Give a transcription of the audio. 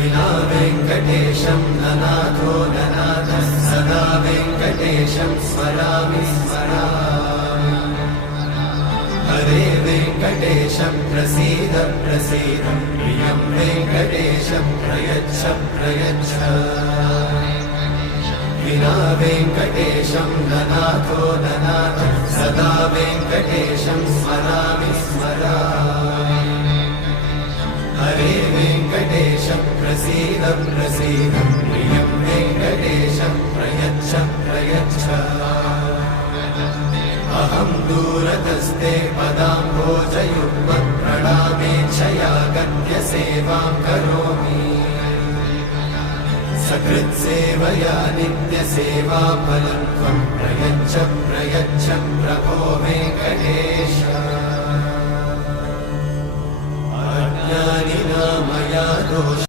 विना वेङ्कटेशं ननाथो ननाथः सदा वेङ्कटेशं स्मरामि स्मरामि हरे वेङ्कटेशं प्रसीद प्रसीद प्रियं वेङ्कटेशं प्रयच्छ प्रयच्छ विना वेङ्कटेशं ननाथो ननाथः सदा वेङ्कटेशं स्मरामि स्मरामि हरे वेङ्कटेशं प्रसीद प्रसीद प्रियं वेङ्कटेशं प्रयच्छ प्रयच्छ अहं दूरतस्ते पदाम्भोजयुग्मं प्रणामेच्छया गद्यसेवां करोमि सकृत्सेवया नित्यसेवाफलं त्वं प्रयच्छ प्रयच्छ प्रभो वेङ्कटेश अज्ञानिना मया दोष